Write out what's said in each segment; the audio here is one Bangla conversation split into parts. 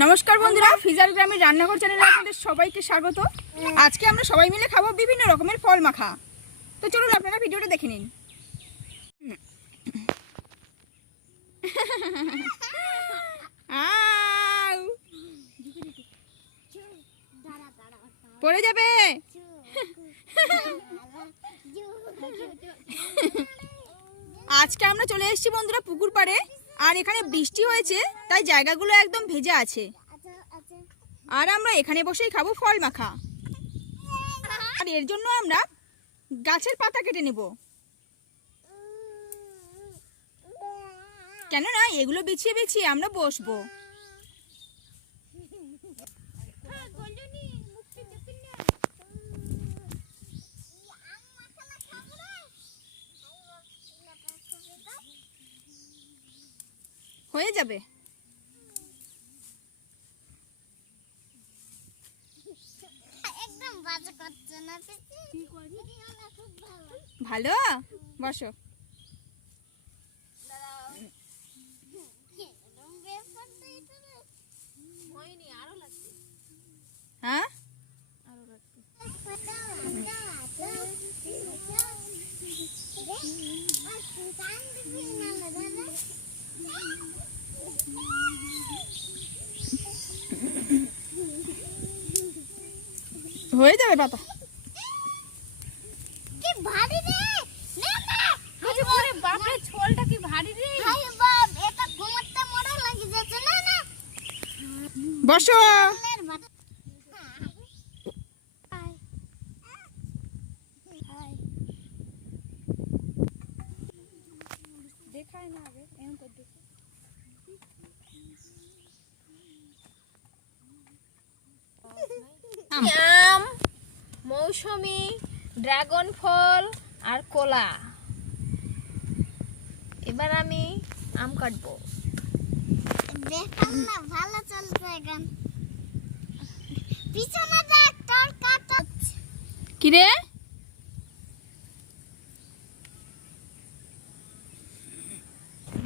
নমস্কার বন্ধুরা, ফিজার গ্রামের রান্নাঘর চ্যানেলে আপনাদের সবাইকে স্বাগত। আজকে আমরা সবাই মিলে খাবো বিভিন্ন রকমের ফল মাখা। তো চলুন আপনারা ভিডিওটা দেখে নিন। পড়ে যাবে। আজকে আমরা চলে এসেছি বন্ধুরা পুকুর পাড়ে, আর এখানে বৃষ্টি হয়েছে তাই জায়গাগুলো একদম ভেজা আছে। আর আমরা এখানে বসেই খাবো ফল মাখা। আর এর জন্য আমরা গাছের পাতা কেটে নেব, কেননা এগুলো বিছিয়ে বিছিয়ে আমরা বসবো। হয়ে যাবে। ভালো, বসো। হ্যাঁ, হয়ে যাবে পাতা। কি ভারী রে, না না আরে ওরে বাপ রে, ছোলটা কি ভারী রে। হাই বাপ, এটা ঘুমোতে মরা লাগি যাচ্ছে। না না বসো। দেখায় না আগে এমন করে দেখো। আম, মৌসুমী, ড্রাগন ফল আর কলা। এবার আমি আম কাটবো। দেখুন না, ভালো চলছে এখন। পিছনে দেখ, তোর কাটা। কি রে?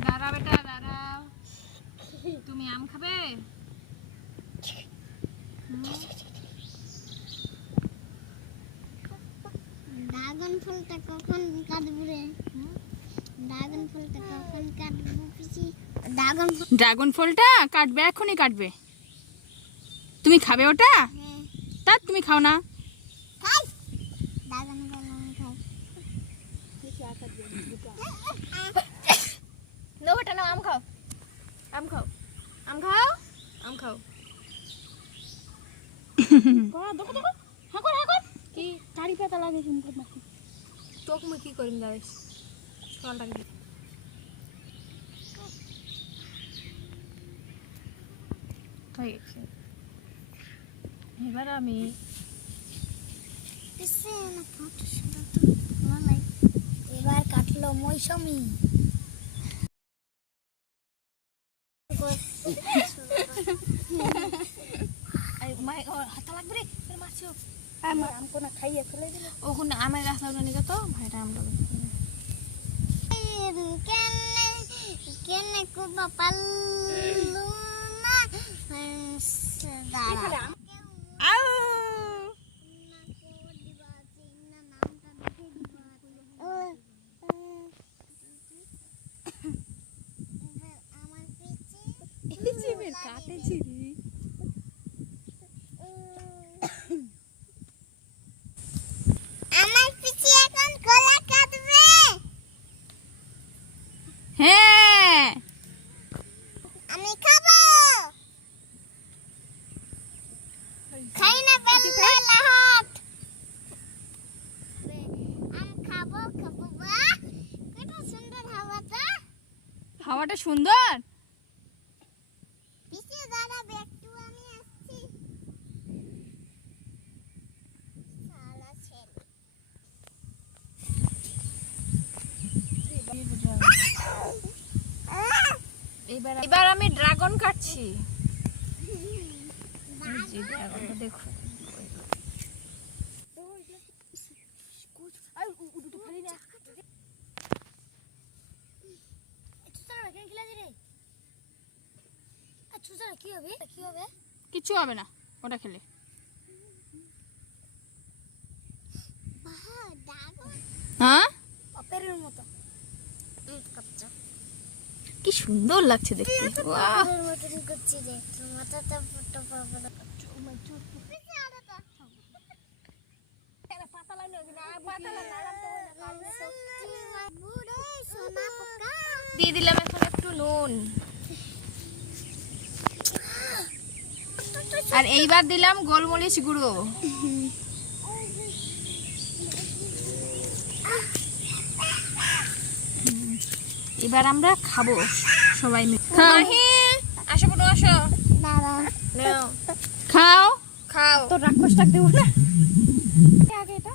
দাঁড়া বেটা, দাঁড়াও। তুমি আম খাবে? ড্রাগন ফলটা কখন কাটবো রে? ড্রাগন ফলটা কখন কাটবো পিসি? ড্রাগন ফলটা কাটবে, এখনই কাটবে। তুমি খাবে ওটা? হ্যাঁ তা তুমি খাও না। খাই। ড্রাগন ফল আমি খাই। নো বেটা নাও, আম খাও, আম খাও, আম খাও, আম খাও। দেখো দেখো, হাকর হাকর। কি চারি পাতা লাগে মুখে মাখি। তোকে মুই কি করিম দাঁড়াইস, ফলটাকে দি। হয়ে গেছে। এবার আমি পিসি না ফটো সুন্দর তো ভালো লাগে। এবার কাটলো মৌসুমী। হাতা লাগবে রে, মারছো। আমার আম কোনা খাইয়ে ফেলে দিল। ওখানে আমার গাছ লাগানো নিয়ে তো ভাইটা আম লাগাবে। কেনে কেনে কুবা পাল্লু না দাঁড়া। আউ জিমের কাটে ছিড়ি। আমার পিছে এখন কলা কাটবে। হ্যাঁ, আমি খাবো। খাই না পেলে লাহাত। আমি খাবো খাবো। বাহ, কত সুন্দর হাওয়াটা। হাওয়াটা সুন্দর। পিছে দাঁড়াবে একটু, আমি আসছি। শালা ছেলে। এবার আমি ড্রাগন কাটছি। ড্রাগনটা দেখো। সুজার কি হবে কি হবে? কিচ্ছু হবে না ওটা খেলে। হ্যাঁ আপেলের মতো কাচ্চা কি সুন্দর লাগছে দেখতে। বাহ আপেলের মতো করছি রে মাথাটা ফুটো পাবো না দিয়ে দিলাম এখন একটু নুন, আর এইবার দিলাম গোলমরিচ গুঁড়ো। এবার আমরা খাবো সবাই মিলে। মাহি আসো বোন আসো, দাদা নাও খাও। খাও। তোর রাক্ষসটা দেবো না আগে এটা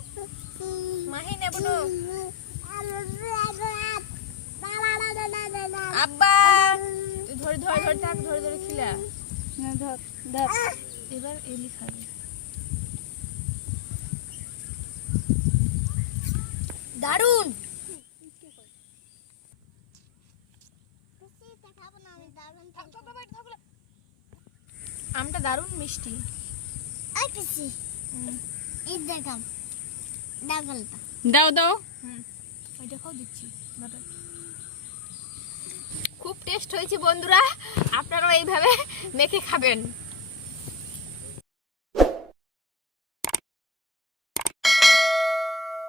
মাহি নেব না। আব্বা তুই ধরে ধরে ধরে থাক, ধরে ধরে খিলা। ধর ধর। এবার এলি খাবে। দারুন। আমটা দারুন মিষ্টি। আই পিসি এই দেখাম ডাগলটা দাও দাও। ওইটা খাও দিচ্ছি বাটার। খুব টেস্ট হয়েছে বন্ধুরা, আপনারাও এইভাবে মেখে খাবেন।